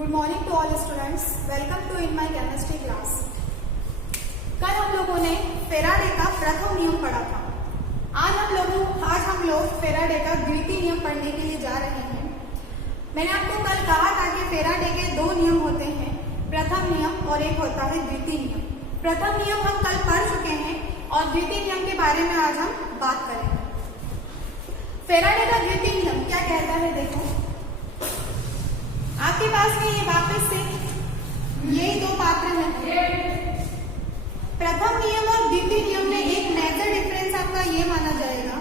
Good morning to all students, welcome to in my chemistry class. कल हम लोगों ने फेराडे का प्रथम नियम पढ़ा था। आज हम लोग फेराडे का द्वितीय नियम पढ़ने के लिए जा रहे हैं। मैंने आपको कल कहा था कि फेराडे के दो नियम होते हैं, प्रथम नियम और एक होता है द्वितीय नियम। प्रथम नियम हम कल पढ़ चुके हैं और द्वितीय नियम के बारे में आज हम बात करेंगे। फेराडे का द्वितीय नियम क्या कहता है, देखो आपके पास में ये वापस से यही दो पात्र हैं। प्रथम नियम और द्वितीय नियम में एक मेजर डिफरेंस आपका ये माना जाएगा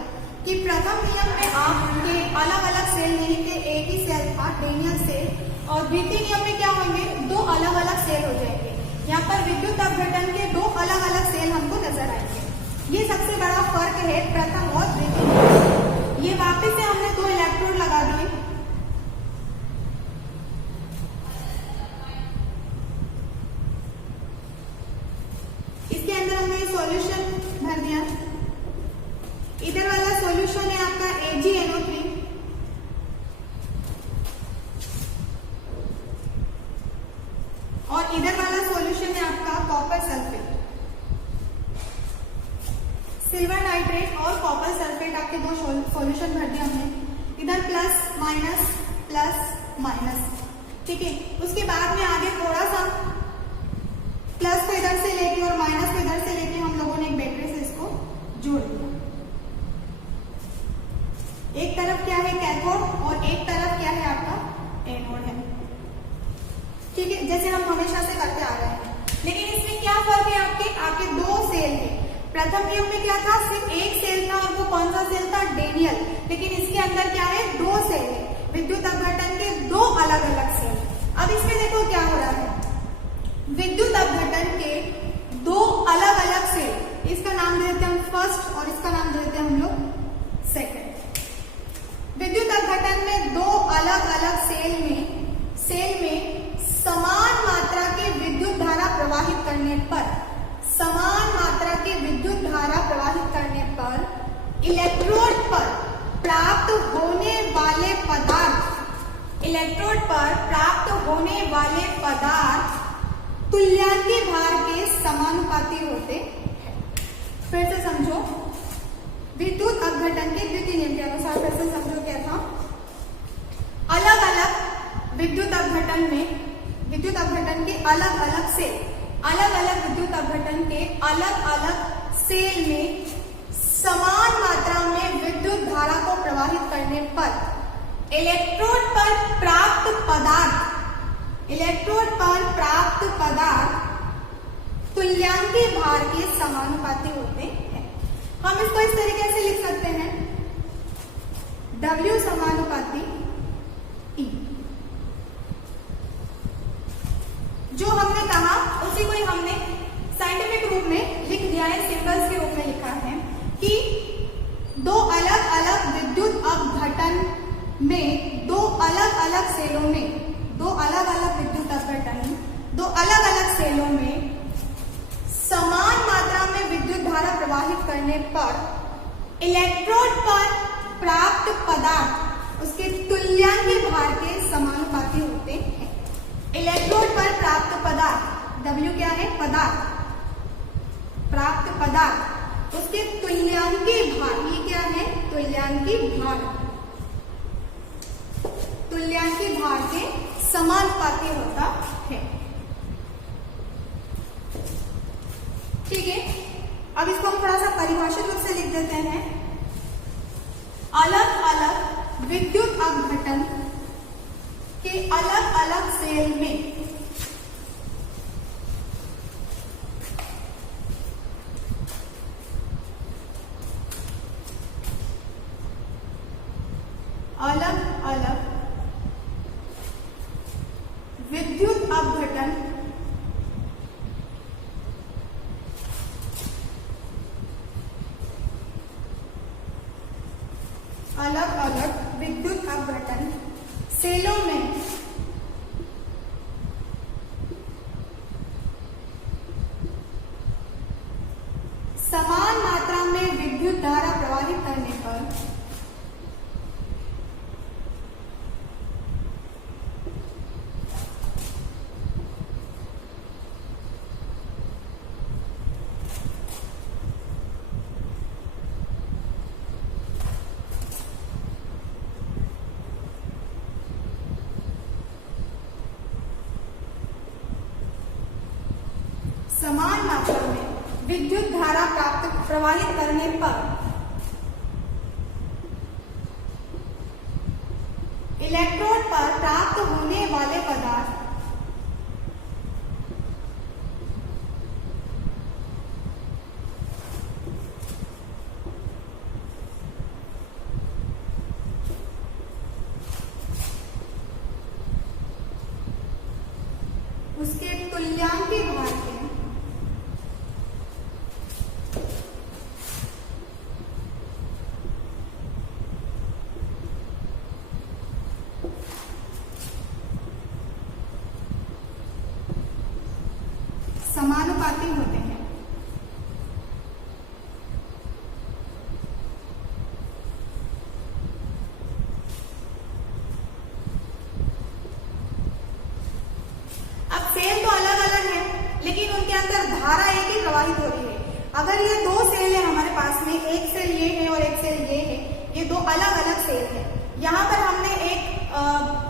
कि प्रथम नियम में आपके अलग अलग सेल नहीं थे, एक ही सेल था, डेनियल सेल, और द्वितीय नियम में क्या होंगे, दो अलग अलग सेल हो जाएंगे। यहाँ पर विद्युत अपघटन के दो अलग अलग सेल हमको नजर आएंगे। ये सबसे बड़ा फर्क है प्रथम और द्वितीय नियम। ये वापस से हमने दो इलेक्ट्रोड लगा दिए, इसके अंदर हमने सॉल्यूशन भर दिया। इधर वाला सॉल्यूशन है आपका AgNO3 और इधर वाला सॉल्यूशन है आपका कॉपर सल्फेट। सिल्वर नाइट्रेट और कॉपर सल्फेट आपके दो सॉल्यूशन भर दिया हमने। इधर प्लस माइनस, ठीक है। उसके बाद में आगे थोड़ा सा प्लस को इधर से लेके और माइनस को इधर से लेके हम लोगों ने एक बैटरी से इसको जोड़ दिया। एक तरफ क्या है कैथोड और एक तरफ क्या है आपका एनोड है, ठीक है, जैसे हम हमेशा से करते आ रहे हैं। लेकिन इसमें क्या फर्क है, आपके दो सेल है। प्रथम नियम में क्या था, सिर्फ एक सेल था और वो कौन सा सेल था, डेनियल। लेकिन इसके अंदर क्या है, दो सेल है, विद्युत अपघटन के दो अलग अलग सेल। अब इसमें देखो क्या हो रहा है, विद्युत अपघटन के दो अलग अलग सेल, इसका नाम दे देते हैं हम फर्स्ट और इसका नाम दे देते हैं हम लोग सेकंड। विद्युत अपघटन में दो अलग अलग सेल में समान मात्रा की विद्युत धारा प्रवाहित करने पर इलेक्ट्रोड पर प्राप्त होने वाले पदार्थ तुल्यांकी भार के समानुपाती होते हैं। फिर से समझो, विद्युत अपघटन के द्वितीय नियम के अनुसार फिर से समझो क्या था। अलग अलग विद्युत अपघटन के अलग अलग सेल में समान मात्रा में विद्युत धारा को प्रवाहित करने पर इलेक्ट्रोड पर प्राप्त पदार्थ तुल्यांकी भार के समानुपाती होते हैं। हम इसको इस तरीके से लिख सकते हैं, W समानुपाती E। जो हमने कहा उसी को ही हमने साइंटिफिक रूप में लिख दिया है, सिंबल्स के रूप में लिखा है कि दो अलग अलग विद्युत अपघटन में दो अलग अलग सेलों में समान मात्रा में विद्युत धारा प्रवाहित करने पर इलेक्ट्रोड पर प्राप्त पदार्थ उसके तुल्यांकी भार के समानुपाती होते हैं। इलेक्ट्रोड पर प्राप्त पदार्थ, W क्या है, प्राप्त पदार्थ उसके तुल्यांकी भार, ये क्या है, तुल्यांकी भार के समानुपाती होता है, ठीक है। अब इसको हम थोड़ा सा परिभाषित रूप से लिख देते हैं। अलग अलग विद्युत अपघटन के अलग अलग सेल में अलग अलग विद्युत अपघटन सेलों में समान मात्रा में विद्युत धारा प्रवाहित करने पर समान मात्रा में विद्युत धारा प्राप्त प्रवाहित करने पर इलेक्ट्रोड पर प्राप्त होने वाले पदार्थ उसके तुल्यांकी भार के समानुपाती होते हैं। अब सेल तो अलग अलग है, लेकिन उनके अंदर धारा एक ही प्रवाहित हो रही है। अगर ये दो सेल है हमारे पास में, एक सेल ये है और एक सेल ये है, ये दो अलग अलग सेल है। यहाँ पर हमने एक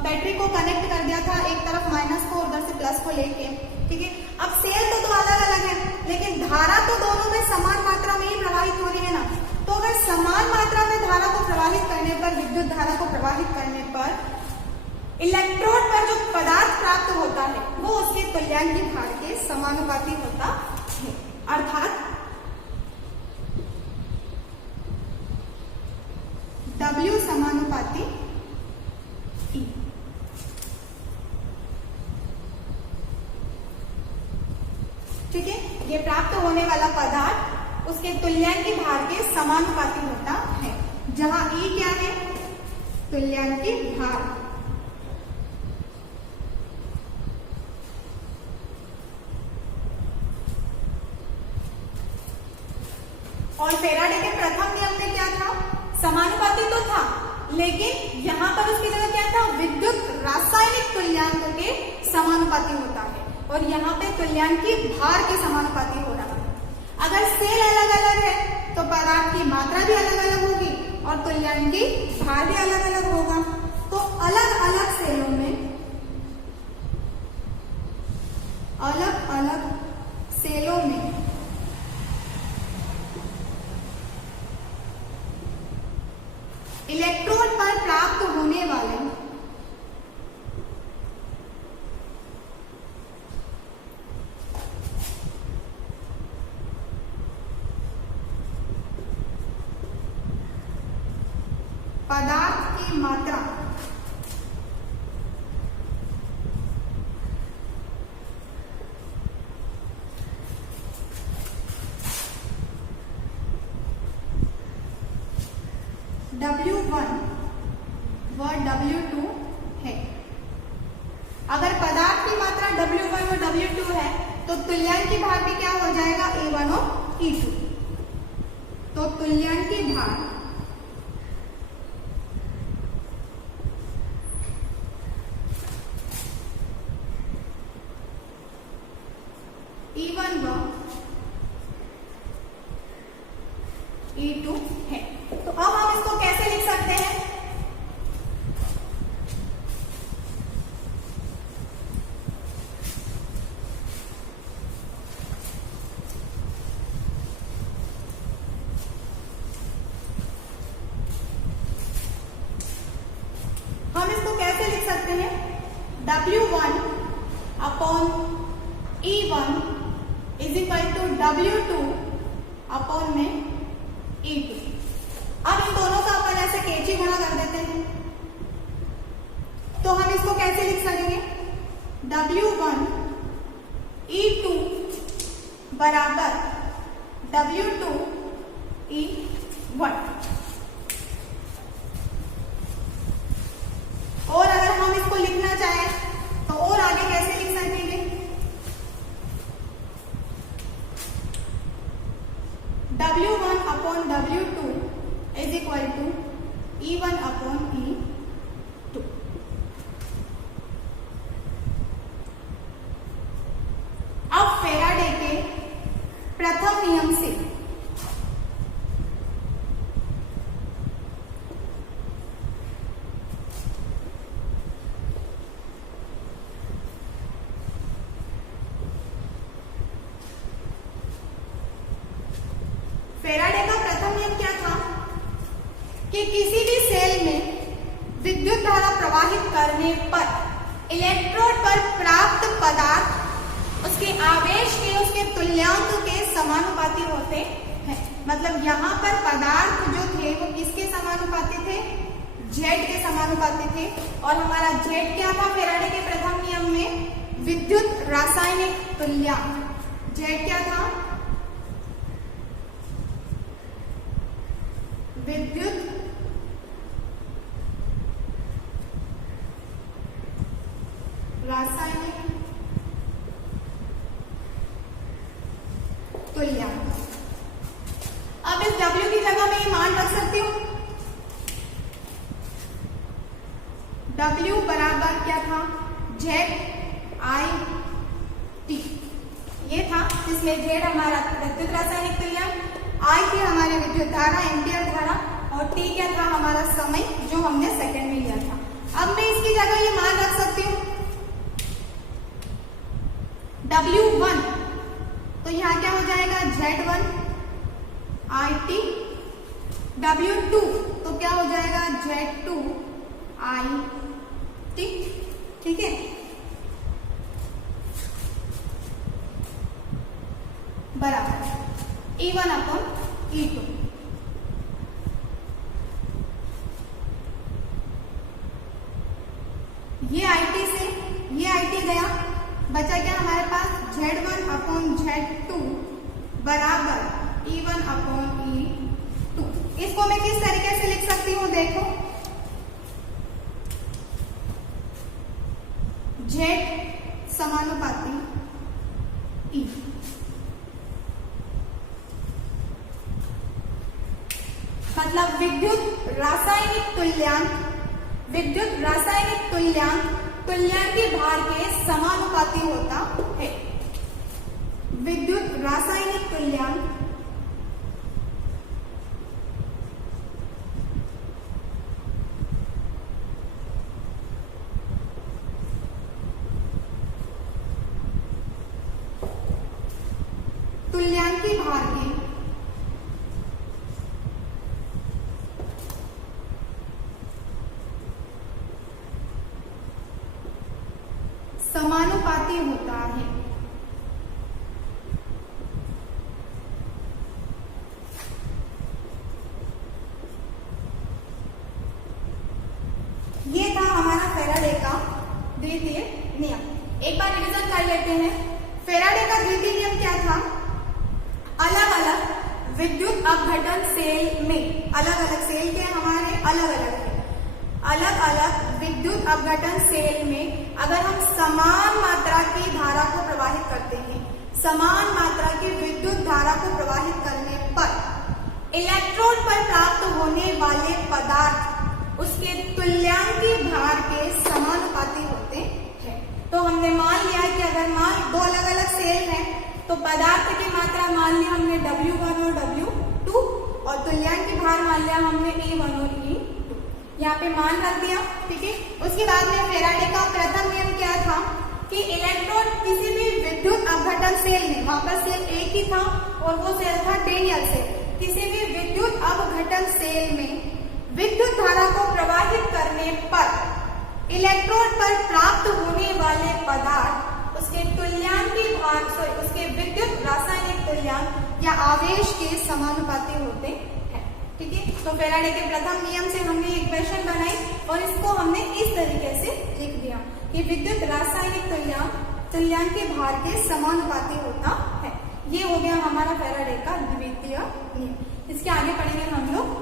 बैटरी को कनेक्ट कर दिया था, एक तरफ माइनस को उधर से प्लस को लेके, ठीक है। अब सेल तो दो अलग अलग है, लेकिन धारा तो दोनों में समान मात्रा में ही प्रवाहित हो रही है ना। तो अगर समान मात्रा में धारा को प्रवाहित करने पर, विद्युत धारा को प्रवाहित करने पर इलेक्ट्रोड पर जो पदार्थ प्राप्त होता है वो उसके तुल्यांकी भार के समानुपाती होता है, अर्थात W समानुपाती E। ठीक है, ये प्राप्त होने वाला पदार्थ उसके तुल्यांकी भार के समानुपाती होता है, जहां E क्या है? तुल्यांकी भार। और फेराडे के प्रथम नियम में क्या था? समानुपाती तो था, लेकिन यहां पर उसकी जगह क्या था? विद्युत रासायनिक तुल्यांक के समानुपाती होता है, और यहाँ पे तुल्यांकी भार के समानुपाती हो रहा है। अगर सेल अलग अलग है तो पदार्थ की मात्रा भी अलग अलग होगी और तुल्यांकी भार भी अलग अलग होगा। तो अलग अलग सेलों में इलेक्ट्रोड पर प्राप्त होने वाले पदार्थ की मात्रा W1 व W2 है। अगर पदार्थ की मात्रा W1 व W2 है तो तुल्यांकी भार भी क्या हो जाएगा? E1 और E2। तो तुल्यांकी भार E1 व E2 है। तो अब हम इसको कैसे लिख सकते हैं? हम इसको कैसे लिख सकते हैं? W1 upon E1 is equal to W2 upon में E2। अब इन दोनों का अपन ऐसे केची गुणा कर देते हैं, तो हम इसको कैसे लिख सकेंगे? W1 E2 बराबर W2 E1। और अगर हम इसको लिखना चाहें तो और आगे कैसे लिख सकेंगे? W1 upon W2 is equal to E1 upon E2। अब फेराडे के प्रथम नियम से कि किसी भी सेल में विद्युत धारा प्रवाहित करने पर इलेक्ट्रोड पर प्राप्त पदार्थ उसके आवेश के उसके तुल्यांक के समानुपाती होते हैं। मतलब यहाँ पर पदार्थ जो थे वो किसके समानुपाती थे? जेड के समानुपाती थे। और हमारा जेड क्या था फैराडे के प्रथम नियम में? विद्युत रासायनिक तुल्यांक। जेड क्या था? विद्युत रासायनिक तुल्यांक। अब इस W की जगह मैं ये मान रख सकती हूँ। W बराबर क्या था? ZIT ये था, जिसमें Z हमारा विद्युत रासायनिक तुल्यांक, I थी हमारी विद्युत धारा, एम्पियर धारा, और T क्या था? हमारा समय, जो हमने सेकंड में लिया था। अब मैं इसकी जगह ये मान रख सकती हूँ W1, तो यहाँ क्या हो जाएगा? Z1 IT। W2 तो क्या हो जाएगा? Z2 IT। ठीक है, बराबर E1 अपॉन E2। ये IT से ये IT गया, बचा क्या हमारे पास? Z1 अपॉन Z2 बराबर E1 अपॉन E2। इसको मैं किस तरीके से लिख सकती हूँ? देखो, Z समानुपाती E, मतलब विद्युत रासायनिक तुल्यांक तुल्यांकी भार के समानुपाती होता है। विद्युत रासायनिक तुल्यांक तुल्यांकी भार के समानुपाती होता है। ये था हमारा फैराडे का द्वितीय नियम। एक बार रिवीजन कर लेते हैं। फैराडे का द्वितीय नियम क्या था? अलग अलग विद्युत अपघटन सेल में, अलग अलग सेल के हमारे अलग अलग है, अलग अलग विद्युत अपघटन सेल में अगर हम समान मात्रा की धारा को प्रवाहित करते हैं, समान मात्रा की विद्युत धारा को प्रवाहित करने पर इलेक्ट्रोड पर प्राप्त होने वाले पदार्थ उसके तुल्यांकी भार के समानुपाती होते हैं। तो हमने मान लिया कि अगर मान दो अलग अलग सेल हैं तो पदार्थ की मात्रा मान लिया हमने W1 और W2 और तुल्यांकी भार मान लिया हमने E1 और E2। यहाँ पे मान रख दिया, ठीक है। उसके बाद में फैराडे का प्रथम नियम क्या था कि इलेक्ट्रोड किसी भी विद्युत अपघटन सेल में, वहां पर सेल एक ही था और वो सेल था डेनियल सेल, किसी भी विद्युत अपघटन सेल में विद्युत धारा को प्रवाहित करने पर इलेक्ट्रोड पर प्राप्त होने वाले पदार्थ उसके तुल्यांकी भार, उसके विद्युत रासायनिक तुल्यांक या आवेश के समानुपाती होते हैं, ठीक है। तो फैराडे के प्रथम नियम से हमने इक्वेशन बनाई और इसको हमने इस तरीके से लिख दिया कि विद्युत रासायनिक तुल्यांक के भार के समानुपाती होता है। ये हो गया हमारा फैराडे का द्वितीय नियम। इसके आगे पढ़ेंगे हम लोग